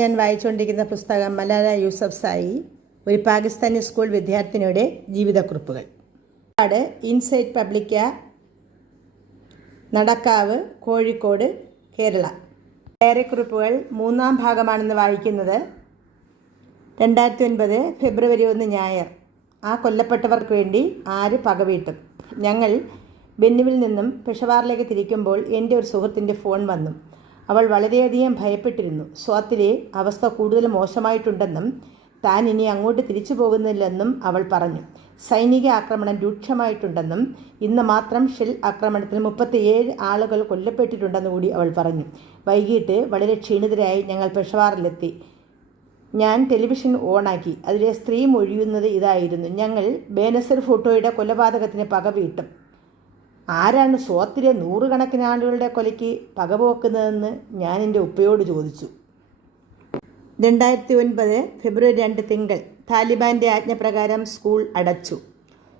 ഞാൻ വായിച്ചുകൊണ്ടിരിക്കുന്ന പുസ്തകം മലാല യൂസഫ് സായി ഒരു പാകിസ്ഥാനി സ്കൂൾ വിദ്യാർത്ഥിനിയുടെ ജീവിതക്കുറിപ്പുകൾ. പാട് ഇൻസൈറ്റ് പബ്ലിക്ക നടക്കാവ് കോഴിക്കോട് കേരള. ഡയറിക്കുറിപ്പുകൾ മൂന്നാം ഭാഗമാണെന്ന് വായിക്കുന്നത് രണ്ടായിരത്തി ഒൻപത് ഫെബ്രുവരി ഒന്ന് ഞായർ. ആ കൊല്ലപ്പെട്ടവർക്ക് വേണ്ടി ആര് പകവീട്ടും? ഞങ്ങൾ ബെന്നുവിൽ നിന്നും പെഷവാറിലേക്ക് തിരിക്കുമ്പോൾ എന്റെ ഒരു സുഹൃത്തിന്റെ ഫോൺ വന്നു. അവൾ വളരെയധികം ഭയപ്പെട്ടിരുന്നു. സ്വാത്തിലെ അവസ്ഥ കൂടുതൽ മോശമായിട്ടുണ്ടെന്നും താൻ ഇനി അങ്ങോട്ട് തിരിച്ചു പോകുന്നില്ലെന്നും അവൾ പറഞ്ഞു. സൈനിക ആക്രമണം രൂക്ഷമായിട്ടുണ്ടെന്നും ഇന്ന് മാത്രം ഷെൽ ആക്രമണത്തിൽ മുപ്പത്തിയേഴ് ആളുകൾ കൊല്ലപ്പെട്ടിട്ടുണ്ടെന്ന് കൂടി അവൾ പറഞ്ഞു. വൈകിട്ട് വളരെ ക്ഷീണിതരായി ഞങ്ങൾ പെഷവാറിലെത്തി. ഞാൻ ടെലിവിഷൻ ഓണാക്കി. അതിലെ സ്ത്രീ മൊഴിയുന്നത് ഇതായിരുന്നു. ഞങ്ങൾ ബേനസർ ഫോട്ടോയുടെ കൊലപാതകത്തിന് പകവീട്ടും. ആരാണ് സ്വാത്തിരെ നൂറുകണക്കിന് ആളുകളുടെ കൊലയ്ക്ക് പകപോക്കുന്നതെന്ന് ഞാൻ എന്റെ ഉപ്പയോട് ചോദിച്ചു. രണ്ടായിരത്തി ഒൻപത് ഫെബ്രുവരി രണ്ട് തിങ്കൾ താലിബാന്റെ ആജ്ഞപ്രകാരം സ്കൂൾ അടച്ചു.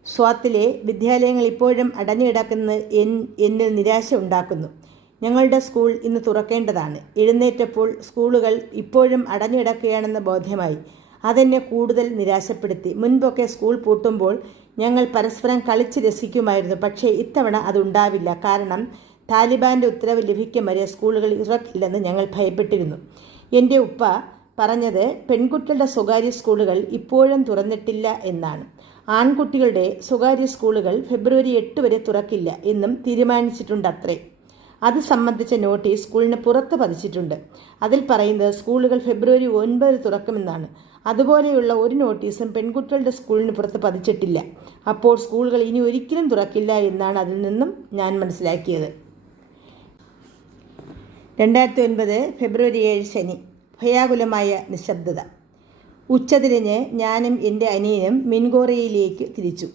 സ്വാത്തിലെ വിദ്യാലയങ്ങൾ ഇപ്പോഴും അടഞ്ഞുകിടക്കുന്നത് എൻ എന്നിൽ നിരാശ ഉണ്ടാക്കുന്നു. ഞങ്ങളുടെ സ്കൂൾ ഇന്ന് തുറക്കേണ്ടതാണ്. എഴുന്നേറ്റപ്പോൾ സ്കൂളുകൾ ഇപ്പോഴും അടഞ്ഞുകിടക്കുകയാണെന്ന് ബോധ്യമായി. അതെന്നെ കൂടുതൽ നിരാശപ്പെടുത്തി. മുൻപൊക്കെ സ്കൂൾ പൂട്ടുമ്പോൾ ഞങ്ങൾ പരസ്പരം കളിച്ച് രസിക്കുമായിരുന്നു. പക്ഷേ ഇത്തവണ അതുണ്ടാവില്ല കാരണം താലിബാന്റെ ഉത്തരവ് ലഭിക്കും വരെ സ്കൂളുകൾ ഇറക്കില്ലെന്ന് ഞങ്ങൾ ഭയപ്പെട്ടിരുന്നു. എന്റെ ഉപ്പ പറഞ്ഞത് പെൺകുട്ടികളുടെ സ്വകാര്യ സ്കൂളുകൾ ഇപ്പോഴും തുറന്നിട്ടില്ല എന്നാണ്. ആൺകുട്ടികളുടെ സ്വകാര്യ സ്കൂളുകൾ ഫെബ്രുവരി എട്ട് വരെ തുറക്കില്ല എന്നും തീരുമാനിച്ചിട്ടുണ്ട് അത്രേ അത് സംബന്ധിച്ച നോട്ടീസ് സ്കൂളിന് പുറത്ത് പതിച്ചിട്ടുണ്ട്. അതിൽ പറയുന്നത് സ്കൂളുകൾ ഫെബ്രുവരി ഒൻപത് തുറക്കുമെന്നാണ്. അതുപോലെയുള്ള ഒരു നോട്ടീസും പെൺകുട്ടികളുടെ സ്കൂളിന് പുറത്ത് പതിച്ചിട്ടില്ല. അപ്പോൾ സ്കൂളുകൾ ഇനി ഒരിക്കലും തുറക്കില്ല എന്നാണ് അതിൽ നിന്നും ഞാൻ മനസ്സിലാക്കിയത്. രണ്ടായിരത്തി ഒൻപത് ഫെബ്രുവരി ഏഴ് ശനി ഭയാകുലമായ നിശബ്ദത. ഉച്ചതിരിഞ്ഞ് ഞാനും എന്റെ അനിയനും മിൻഗോറയിലേക്ക് തിരിച്ചു.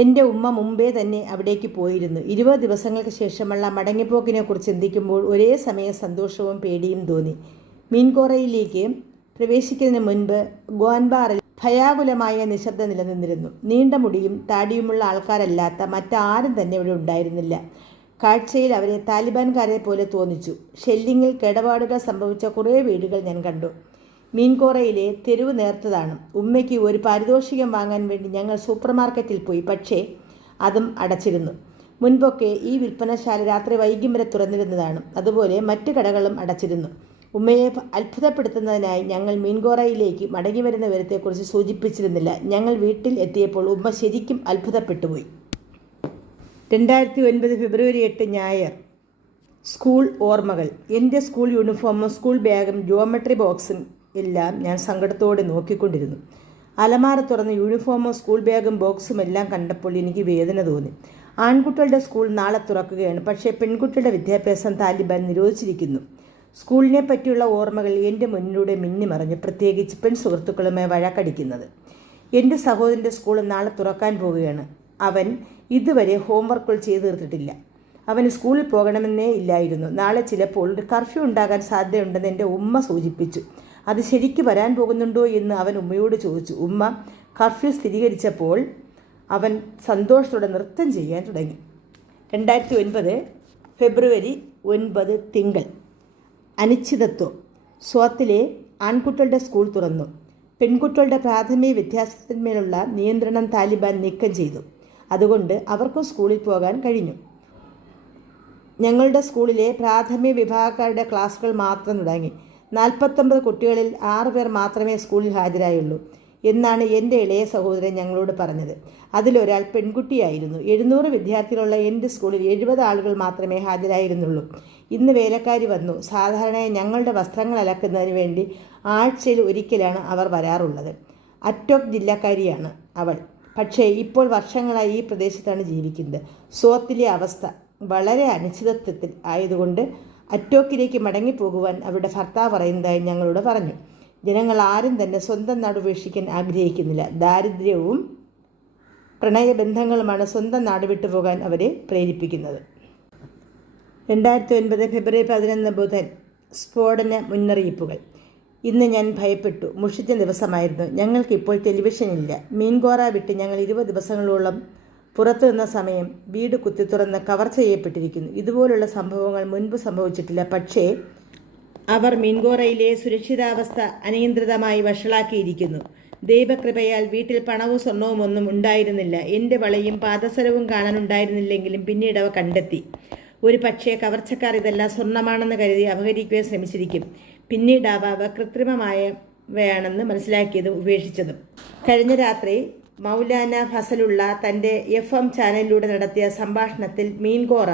എന്റെ ഉമ്മ മുമ്പേ തന്നെ അവിടേക്ക് പോയിരുന്നു. ഇരുപത് ദിവസങ്ങൾക്ക് ശേഷമുള്ള മടങ്ങിപ്പോക്കിനെക്കുറിച്ച് ചിന്തിക്കുമ്പോൾ ഒരേ സമയം സന്തോഷവും പേടിയും തോന്നി. മീൻകോറയിലേക്ക് പ്രവേശിക്കുന്നതിന് മുൻപ് ഗോൻബാറിൽ ഭയാകുലമായ നിശബ്ദ നിലനിന്നിരുന്നു. നീണ്ട മുടിയും താടിയുമുള്ള ആൾക്കാരല്ലാത്ത മറ്റാരും തന്നെ ഇവിടെ ഉണ്ടായിരുന്നില്ല. കാഴ്ചയിൽ അവരെ താലിബാൻകാരെ പോലെ തോന്നിച്ചു. ഷെല്ലിങ്ങിൽ കേടപാടുകൾ സംഭവിച്ച കുറേ വീടുകൾ ഞാൻ കണ്ടു. മീൻകോറയിലെ തെരുവ് നേർത്തതാണ്. ഉമ്മയ്ക്ക് ഒരു പാരിതോഷികം വാങ്ങാൻ വേണ്ടി ഞങ്ങൾ സൂപ്പർ മാർക്കറ്റിൽ പോയി. പക്ഷേ അതും അടച്ചിരുന്നു. മുൻപൊക്കെ ഈ വിൽപ്പനശാല രാത്രി വൈകും വരെ തുറന്നിരുന്നതാണ്. അതുപോലെ മറ്റു കടകളും അടച്ചിരുന്നു. ഉമ്മയെ അത്ഭുതപ്പെടുത്തുന്നതിനായി ഞങ്ങൾ മീൻകോറയിലേക്ക് മടങ്ങി വരുന്ന വിവരത്തെക്കുറിച്ച് സൂചിപ്പിച്ചിരുന്നില്ല. ഞങ്ങൾ വീട്ടിൽ എത്തിയപ്പോൾ ഉമ്മ ശരിക്കും അത്ഭുതപ്പെട്ടുപോയി. രണ്ടായിരത്തി ഒൻപത് ഫെബ്രുവരി എട്ട് ഞായർ. സ്കൂൾ ഓർമ്മകൾ. എന്റെ സ്കൂൾ യൂണിഫോമും സ്കൂൾ ബാഗും ജോമെട്രി ബോക്സും എല്ലാം ഞാൻ സങ്കടത്തോടെ നോക്കിക്കൊണ്ടിരുന്നു. അലമാര തുറന്ന് യൂണിഫോമും സ്കൂൾ ബാഗും ബോക്സും എല്ലാം കണ്ടപ്പോൾ എനിക്ക് വേദന തോന്നി. ആൺകുട്ടികളുടെ സ്കൂൾ നാളെ തുറക്കുകയാണ്. പക്ഷേ പെൺകുട്ടികളുടെ വിദ്യാഭ്യാസം താലിബാൻ നിരോധിച്ചിരിക്കുന്നു. സ്കൂളിനെ പറ്റിയുള്ള ഓർമ്മകൾ എന്റെ മുന്നിലൂടെ മിന്നിമറിഞ്ഞു പ്രത്യേകിച്ച് പെൺ സുഹൃത്തുക്കളുമായി വഴക്കടിക്കുന്നത്. എന്റെ സഹോദരന്റെ സ്കൂൾ നാളെ തുറക്കാൻ പോവുകയാണ്. അവൻ ഇതുവരെ ഹോംവർക്കുകൾ ചെയ്തു തീർത്തിട്ടില്ല. അവന് സ്കൂളിൽ പോകണമെന്നേ ഇല്ലായിരുന്നു. നാളെ ചിലപ്പോൾ ഒരു കർഫ്യൂ ഉണ്ടാകാൻ സാധ്യതയുണ്ടെന്ന് എന്റെ ഉമ്മ സൂചിപ്പിച്ചു. അത് ശരിക്ക് വരാൻ പോകുന്നുണ്ടോ എന്ന് അവൻ ഉമ്മയോട് ചോദിച്ചു. ഉമ്മ കർഫ്യൂ സ്ഥിരീകരിച്ചപ്പോൾ അവൻ സന്തോഷത്തോടെ നൃത്തം ചെയ്യാൻ തുടങ്ങി. രണ്ടായിരത്തി ഒൻപത് ഫെബ്രുവരി ഒൻപത് തിങ്കൾ. അനിശ്ചിതത്വം. സ്വത്തിലെ ആൺകുട്ടികളുടെ സ്കൂൾ തുറന്നു. പെൺകുട്ടികളുടെ പ്രാഥമിക വിദ്യാഭ്യാസത്തിന്മേലുള്ള നിയന്ത്രണം താലിബാൻ നീക്കം ചെയ്തു. അതുകൊണ്ട് അവർക്കും സ്കൂളിൽ പോകാൻ കഴിഞ്ഞു. ഞങ്ങളുടെ സ്കൂളിലെ പ്രാഥമിക വിഭാഗക്കാരുടെ ക്ലാസ്സുകൾ മാത്രം തുടങ്ങി. നാൽപ്പത്തൊമ്പത് കുട്ടികളിൽ ആറ് പേർ മാത്രമേ സ്കൂളിൽ ഹാജരായുള്ളൂ എന്നാണ് എന്റെ ഇളയ സഹോദരൻ ഞങ്ങളോട് പറഞ്ഞത്. അതിലൊരാൾ പെൺകുട്ടിയായിരുന്നു. എഴുന്നൂറ് വിദ്യാർത്ഥികളുള്ള എന്റെ സ്കൂളിൽ എഴുപത് ആളുകൾ മാത്രമേ ഹാജരായിരുന്നുള്ളൂ. ഇന്ന് വേലക്കാരി വന്നു. സാധാരണയായി ഞങ്ങളുടെ വസ്ത്രങ്ങൾ അലക്കുന്നതിന് വേണ്ടി ആഴ്ചയിൽ ഒരിക്കലാണ് അവർ വരാറുള്ളത്. അറ്റോക് ജില്ലക്കാരിയാണ് അവൾ. പക്ഷേ ഇപ്പോൾ വർഷങ്ങളായി ഈ പ്രദേശത്താണ് ജീവിക്കുന്നത്. സോത്തിലെ അവസ്ഥ വളരെ അനിശ്ചിതത്വത്തിൽ ആയതുകൊണ്ട് അറ്റോക്കിലേക്ക് മടങ്ങിപ്പോകുവാൻ അവരുടെ ഭർത്താവ് പറയുന്നതായി ഞങ്ങളോട് പറഞ്ഞു. ജനങ്ങൾ ആരും തന്നെ സ്വന്തം നാട് ഉപേക്ഷിക്കാൻ ആഗ്രഹിക്കുന്നില്ല. ദാരിദ്ര്യവും പ്രണയബന്ധങ്ങളുമാണ് സ്വന്തം നാട് വിട്ടുപോകാൻ അവരെ പ്രേരിപ്പിക്കുന്നത്. രണ്ടായിരത്തി ഒൻപത് ഫെബ്രുവരി പതിനൊന്ന് ബുധൻ സ്ഫോടന മുന്നറിയിപ്പുകൾ. ഇന്ന് ഞാൻ ഭയപ്പെട്ടു. മുഷിച്ച ദിവസമായിരുന്നു. ഞങ്ങൾക്കിപ്പോൾ ടെലിവിഷൻ ഇല്ല മീൻകോറ വിട്ട് ഞങ്ങൾ ഇരുപത് ദിവസങ്ങളോളം പുറത്തു വന്ന സമയം വീട് കുത്തി തുറന്ന് കവർ ചെയ്യപ്പെട്ടിരിക്കുന്നു. ഇതുപോലുള്ള സംഭവങ്ങൾ മുൻപ് സംഭവിച്ചിട്ടില്ല. പക്ഷേ അവർ മീൻകോറയിലെ സുരക്ഷിതാവസ്ഥ അനിയന്ത്രിതമായി വഷളാക്കിയിരിക്കുന്നു. ദൈവകൃപയാൽ വീട്ടിൽ പണവും സ്വർണവും ഒന്നും ഉണ്ടായിരുന്നില്ല. എന്റെ വളയും പാദസരവും കാണാനുണ്ടായിരുന്നില്ലെങ്കിലും പിന്നീട് അവ കണ്ടെത്തി. ഒരു പക്ഷേ കവർച്ചക്കാർ ഇതെല്ലാം സ്വർണമാണെന്ന് കരുതി അപഹരിക്കുവാൻ ശ്രമിച്ചിരിക്കും. പിന്നീട് അവ അവ കൃത്രിമമായവയാണെന്ന് മനസ്സിലാക്കിയതും ഉപേക്ഷിച്ചതും. കഴിഞ്ഞ രാത്രി മൗലാന ഫസലുള്ള തന്റെ എഫ് എം ചാനലിലൂടെ നടത്തിയ സംഭാഷണത്തിൽ മീൻകോറ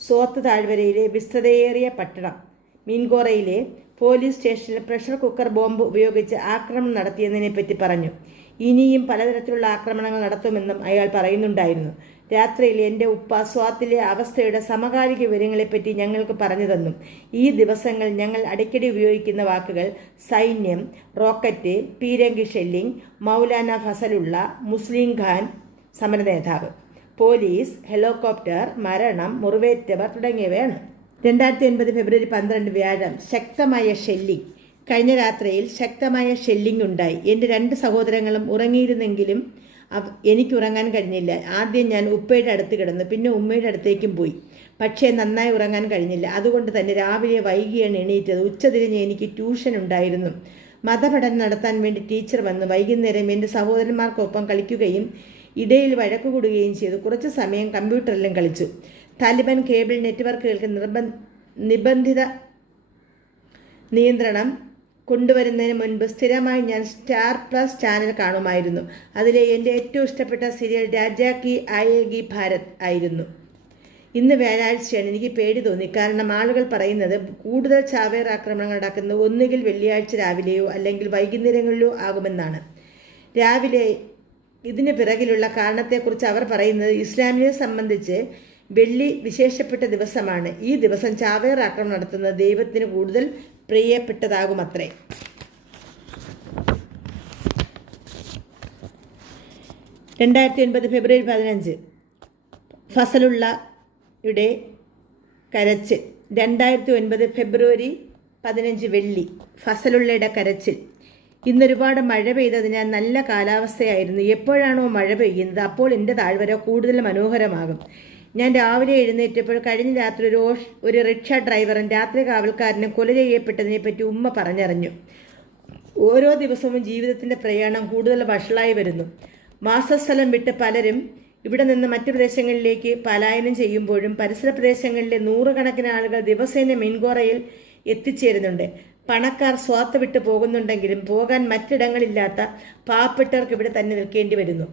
സോത്ത് താഴ്വരയിലെ വിസ്തൃതയേറിയ പട്ടണം. മീൻകോറയിലെ പോലീസ് സ്റ്റേഷനിൽ പ്രഷർ കുക്കർ ബോംബ് ഉപയോഗിച്ച് ആക്രമണം നടത്തിയതിനെപ്പറ്റി പറഞ്ഞു. ഇനിയും പലതരത്തിലുള്ള ആക്രമണങ്ങൾ നടത്തുമെന്നും അയാൾ പറയുന്നുണ്ടായിരുന്നു. രാത്രിയിൽ എന്റെ ഉപ്പ സ്വാത്തിലെ അവസ്ഥയുടെ സമകാലിക വിവരങ്ങളെപ്പറ്റി ഞങ്ങൾക്ക് പറഞ്ഞു തന്നു. ഈ ദിവസങ്ങൾ ഞങ്ങൾ അടിക്കടി ഉപയോഗിക്കുന്ന വാക്കുകൾ സൈന്യം റോക്കറ്റ് പീരങ്കി ഷെല്ലിംഗ് മൗലാന ഫസലുള്ള മുസ്ലിം ഖാൻ സമര നേതാവ് പോലീസ് ഹെലികോപ്റ്റർ മരണം മുറിവേറ്റവർ തുടങ്ങിയവയാണ്. രണ്ടായിരത്തി ഒൻപത് ഫെബ്രുവരി പന്ത്രണ്ട് വ്യാഴം ശക്തമായ ഷെല്ലിംഗ്. കഴിഞ്ഞ രാത്രിയിൽ ശക്തമായ ഷെല്ലിംഗ് ഉണ്ടായി. എന്റെ രണ്ട് സഹോദരങ്ങളും ഉറങ്ങിയിരുന്നെങ്കിലും എനിക്ക് ഉറങ്ങാൻ കഴിഞ്ഞില്ല. ആദ്യം ഞാൻ ഉപ്പയുടെ അടുത്ത് കിടന്നു. പിന്നെ ഉമ്മയുടെ അടുത്തേക്കും പോയി. പക്ഷേ നന്നായി ഉറങ്ങാൻ കഴിഞ്ഞില്ല. അതുകൊണ്ട് തന്നെ രാവിലെ വൈകിയാണ് എണീറ്റത്. ഉച്ചതിരിഞ്ഞ് എനിക്ക് ട്യൂഷൻ ഉണ്ടായിരുന്നു. മതപഠനം നടത്താൻ വേണ്ടി ടീച്ചർ വന്ന്. വൈകുന്നേരം എന്റെ സഹോദരന്മാർക്കൊപ്പം കളിക്കുകയും ഇടയിൽ വഴക്ക് കൂടുകയും ചെയ്തു. കുറച്ച് സമയം കമ്പ്യൂട്ടറിലും കളിച്ചു. താലിബാൻ കേബിൾ നെറ്റ്വർക്കുകൾക്ക് നിർബന്ധ നിബന്ധിത നിയന്ത്രണം കൊണ്ടുവരുന്നതിന് മുൻപ് സ്ഥിരമായി ഞാൻ സ്റ്റാർ പ്ലസ് ചാനൽ കാണുമായിരുന്നു. അതിലെ എന്റെ ഏറ്റവും ഇഷ്ടപ്പെട്ട സീരിയൽ രാജാ കി ആയേഗി ഭാരത് ആയിരുന്നു. ഇന്ന് വ്യാഴാഴ്ചയാണ് എനിക്ക് പേടി തോന്നി. കാരണം ആളുകൾ പറയുന്നത് കൂടുതൽ ചാവേർ ആക്രമണങ്ങൾ നടക്കുന്നത് ഒന്നുകിൽ വെള്ളിയാഴ്ച രാവിലെയോ അല്ലെങ്കിൽ വൈകുന്നേരങ്ങളിലോ ആകുമെന്നാണ്. രാവിലെ ഇതിന് പിറകിലുള്ള കാരണത്തെക്കുറിച്ച് അവർ പറയുന്നത് ഇസ്ലാമിനെ സംബന്ധിച്ച് വെള്ളി വിശേഷപ്പെട്ട ദിവസമാണ്. ഈ ദിവസം ചാവേർ ആക്രമണം നടത്തുന്നത് ദൈവത്തിന് കൂടുതൽ പ്രിയപ്പെട്ടതാകുമത്രേ. രണ്ടായിരത്തി ഒൻപത് ഫെബ്രുവരി പതിനഞ്ച് ഫസലുള്ളയുടെ കരച്ചിൽ. രണ്ടായിരത്തി ഒൻപത് ഫെബ്രുവരി പതിനഞ്ച് വെള്ളി ഫസലുള്ളയുടെ കരച്ചിൽ. ഇന്നൊരുപാട് മഴ പെയ്തതിനാൽ നല്ല കാലാവസ്ഥയായിരുന്നു. എപ്പോഴാണോ മഴ പെയ്യുന്നത് അപ്പോൾ എന്റെ താഴ്വര കൂടുതൽ മനോഹരമാകും. ഞാൻ രാവിലെ എഴുന്നേറ്റപ്പോൾ കഴിഞ്ഞ രാത്രി ഒരു ഒരു റിക്ഷ ഡ്രൈവറും രാത്രി കാവൽക്കാരനും കൊല ചെയ്യപ്പെട്ടതിനെപ്പറ്റി ഉമ്മ പറഞ്ഞറിഞ്ഞു. ഓരോ ദിവസവും ജീവിതത്തിന്റെ പ്രയാണം കൂടുതൽ വഷളായി വരുന്നു. മാസസ്ഥലം വിട്ട് പലരും ഇവിടെ നിന്ന് മറ്റു പ്രദേശങ്ങളിലേക്ക് പലായനം ചെയ്യുമ്പോഴും പരിസര പ്രദേശങ്ങളിലെ നൂറുകണക്കിന് ആളുകൾ ദിവസേന മീൻകോറയിൽ എത്തിച്ചേരുന്നുണ്ട്. പണക്കാർ സ്വാത്ത് വിട്ടു പോകുന്നുണ്ടെങ്കിലും പോകാൻ മറ്റിടങ്ങളില്ലാത്ത പാവപ്പെട്ടവർക്ക് ഇവിടെ തന്നെ നിൽക്കേണ്ടി വരുന്നു.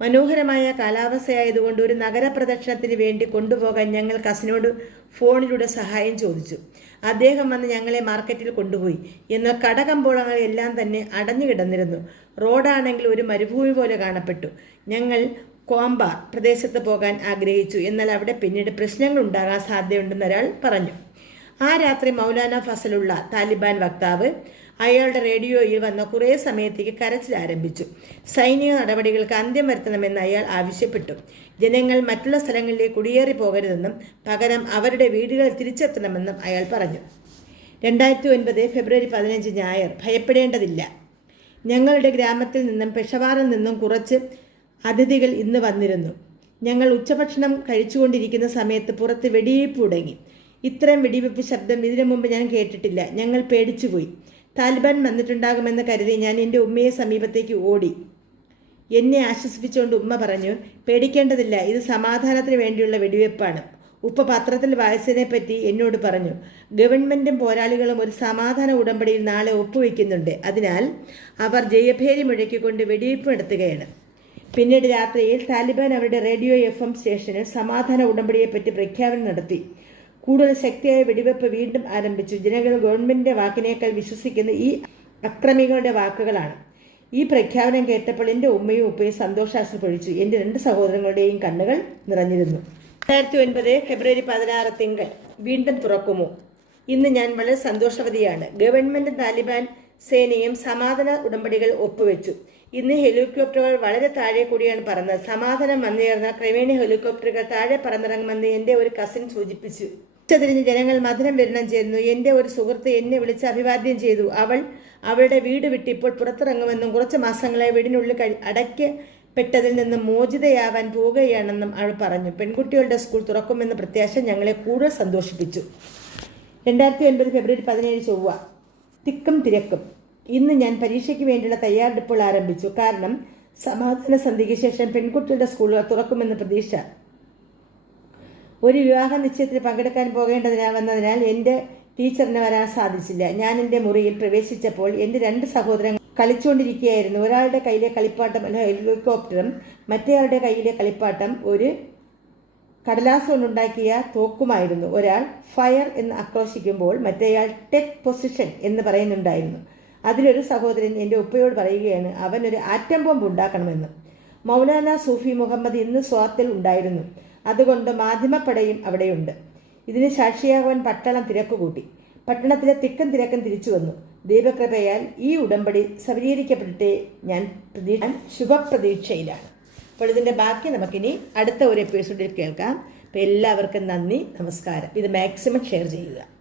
മനോഹരമായ കാലാവസ്ഥയായതുകൊണ്ട് ഒരു നഗരപ്രദക്ഷിണത്തിന് വേണ്ടി കൊണ്ടുപോകാൻ ഞങ്ങൾ കസിനോട് ഫോണിലൂടെ സഹായം ചോദിച്ചു. അദ്ദേഹം വന്ന് ഞങ്ങളെ മാർക്കറ്റിൽ കൊണ്ടുപോയി. എന്നാൽ കടകമ്പോളങ്ങളെല്ലാം തന്നെ അടഞ്ഞു കിടന്നിരുന്നു. റോഡാണെങ്കിൽ ഒരു മരുഭൂമി പോലെ കാണപ്പെട്ടു. ഞങ്ങൾ കോമ്പാർ പ്രദേശത്ത് പോകാൻ ആഗ്രഹിച്ചു. എന്നാൽ അവിടെ പിന്നീട് പ്രശ്നങ്ങൾ ഉണ്ടാകാൻ സാധ്യതയുണ്ടെന്ന് ഒരാൾ പറഞ്ഞു. ആ രാത്രി മൗലാന ഫസലുള്ള താലിബാൻ വക്താവ് അയാളുടെ റേഡിയോയിൽ വന്ന കുറേ സമയത്തേക്ക് കരച്ചിൽ ആരംഭിച്ചു. സൈനിക നടപടികൾക്ക് അന്ത്യം വരുത്തണമെന്ന് അയാൾ ആവശ്യപ്പെട്ടു. ജനങ്ങൾ മറ്റുള്ള സ്ഥലങ്ങളിലേക്ക് കുടിയേറി പോകരുതെന്നും പകരം അവരുടെ വീടുകളിൽ തിരിച്ചെത്തണമെന്നും അയാൾ പറഞ്ഞു. രണ്ടായിരത്തി ഒൻപത് ഫെബ്രുവരി പതിനഞ്ച് ഞായർ. ഭയപ്പെടേണ്ടതില്ല. ഞങ്ങളുടെ ഗ്രാമത്തിൽ നിന്നും പെഷവാറിൽ നിന്നും കുറച്ച് അതിഥികൾ ഇന്ന് വന്നിരുന്നു. ഞങ്ങൾ ഉച്ചഭക്ഷണം കഴിച്ചുകൊണ്ടിരിക്കുന്ന സമയത്ത് പുറത്ത് വെടിവയ്പ് തുടങ്ങി ഇത്രയും വെടിവെപ്പ് ശബ്ദം ഇതിനു മുമ്പ് ഞാൻ കേട്ടിട്ടില്ല. ഞങ്ങൾ പേടിച്ചുപോയി. താലിബാൻ വന്നിട്ടുണ്ടാകുമെന്ന് കരുതി ഞാൻ എന്റെ ഉമ്മയെ സമീപത്തേക്ക് ഓടി. എന്നെ ആശ്വസിപ്പിച്ചുകൊണ്ട് ഉമ്മ പറഞ്ഞു പേടിക്കേണ്ടതില്ല ഇത് സമാധാനത്തിന് വേണ്ടിയുള്ള വെടിവെപ്പാണ്. ഉപ്പ പത്രത്തിൽ വായിച്ചതിനെപ്പറ്റി എന്നോട് പറഞ്ഞു ഗവൺമെന്റും പോരാളികളും ഒരു സമാധാന ഉടമ്പടിയിൽ നാളെ ഒപ്പുവെക്കുന്നുണ്ട്. അതിനാൽ അവർ ജയഭേരി മുഴക്കിക്കൊണ്ട് വെടിവെപ്പ് നടത്തുകയാണ്. പിന്നീട് രാത്രിയിൽ താലിബാൻ അവരുടെ റേഡിയോ എഫ് എം സ്റ്റേഷനിൽ സമാധാന ഉടമ്പടിയെപ്പറ്റി പ്രഖ്യാപനം നടത്തി. കൂടുതൽ ശക്തിയായ വെടിവെപ്പ് വീണ്ടും ആരംഭിച്ചു. ജനങ്ങൾ ഗവൺമെന്റിന്റെ വാക്കിനേക്കാൾ വിശ്വസിക്കുന്ന ഈ അക്രമികളുടെ വാക്കുകളാണ്. ഈ പ്രഖ്യാപനം കേട്ടപ്പോൾ എന്റെ ഉമ്മയും ഉപ്പയും സന്തോഷാശ്രു പൊഴിച്ചു. എന്റെ രണ്ട് സഹോദരങ്ങളുടെയും കണ്ണുകൾ നിറഞ്ഞിരുന്നു. രണ്ടായിരത്തി ഒൻപത് ഫെബ്രുവരി പതിനാറ് തിങ്കൾ. വീണ്ടും തുറക്കുമോ? ഇന്ന് ഞാൻ വളരെ സന്തോഷവതിയാണ്. ഗവൺമെന്റ് താലിബാൻ സേനയും സമാധാന ഉടമ്പടികൾ ഒപ്പുവെച്ചു. ഇന്ന് ഹെലികോപ്റ്ററുകൾ വളരെ താഴെ കൂടിയാണ് പറഞ്ഞത് സമാധാനം വന്നുയർന്ന ക്രമേണ ഹെലികോപ്റ്ററുകൾ താഴെ പറന്നിറങ്ങുമെന്ന് എന്റെ ഒരു കസിൻ സൂചിപ്പിച്ചു. ഉച്ചതിരിഞ്ഞ് ജനങ്ങൾ മധുരം വിരണം ചെയ്യുന്നു. എന്റെ ഒരു സുഹൃത്ത് എന്നെ വിളിച്ച് അഭിവാദ്യം ചെയ്തു. അവൾ അവളുടെ വീട് വിട്ട് ഇപ്പോൾ പുറത്തിറങ്ങുമെന്നും കുറച്ച് മാസങ്ങളെ വീടിനുള്ളിൽ കഴി അടയ്ക്കപ്പെട്ടതിൽ നിന്നും മോചിതയാവാൻ പോവുകയാണെന്നും അവൾ പറഞ്ഞു. പെൺകുട്ടികളുടെ സ്കൂൾ തുറക്കുമെന്ന പ്രത്യാശ ഞങ്ങളെ കൂടുതൽ സന്തോഷിപ്പിച്ചു. രണ്ടായിരത്തി ഒൻപത് ഫെബ്രുവരി പതിനേഴ് ചൊവ്വ. തിക്കും തിരക്കും. ഇന്ന് ഞാൻ പരീക്ഷയ്ക്ക് വേണ്ടിയുള്ള തയ്യാറെടുപ്പുകൾ ആരംഭിച്ചു. കാരണം സമാധാന സന്ധിക്ക് ശേഷം പെൺകുട്ടികളുടെ സ്കൂളുകൾ തുറക്കുമെന്ന പ്രതീക്ഷ. ഒരു വിവാഹ നിശ്ചയത്തിൽ പങ്കെടുക്കാൻ പോകേണ്ടതിനാ വന്നതിനാൽ എന്റെ ടീച്ചറിന് വരാൻ സാധിച്ചില്ല. ഞാൻ എന്റെ മുറിയിൽ പ്രവേശിച്ചപ്പോൾ എന്റെ രണ്ട് സഹോദരങ്ങൾ കളിച്ചുകൊണ്ടിരിക്കുകയായിരുന്നു. ഒരാളുടെ കയ്യിലെ കളിപ്പാട്ടം ഹെലികോപ്റ്ററും മറ്റേയാളുടെ കയ്യിലെ കളിപ്പാട്ടം ഒരു കടലാസ് കൊണ്ടുണ്ടാക്കിയ തോക്കുമായിരുന്നു. ഒരാൾ ഫയർ എന്ന് ആക്രോശിക്കുമ്പോൾ മറ്റേയാൾ ടെക് പൊസിഷൻ എന്ന് പറയുന്നുണ്ടായിരുന്നു. അതിലൊരു സഹോദരൻ എന്റെ ഉപ്പയോട് പറയുകയാണ് അവൻ ഒരു ആറ്റം ബോംബ് ഉണ്ടാക്കണമെന്ന്. മൗലാന സൂഫി മുഹമ്മദ് ഇന്ന് സ്വാത്തിൽ ഉണ്ടായിരുന്നു. അതുകൊണ്ട് മാധ്യമപ്പടയും അവിടെയുണ്ട്. ഇതിന് സാക്ഷിയാകുവാൻ പട്ടണം തിരക്കുകൂട്ടി. പട്ടണത്തിലെ തിക്കും തിരക്കും തിരിച്ചു വന്നു. ദൈവകൃപയാൽ ഈ ഉടമ്പടി സബലീകരിക്കപ്പെട്ടിട്ട് ഞാൻ ഞാൻ ശുഭപ്രതീക്ഷയിലാണ്. അപ്പോൾ ഇതിന്റെ ബാക്കി നമുക്കിനി അടുത്ത ഒരു എപ്പിസോഡിൽ കേൾക്കാം. അപ്പോൾ എല്ലാവർക്കും നന്ദി നമസ്കാരം. ഇത് മാക്സിമം ഷെയർ ചെയ്യുക.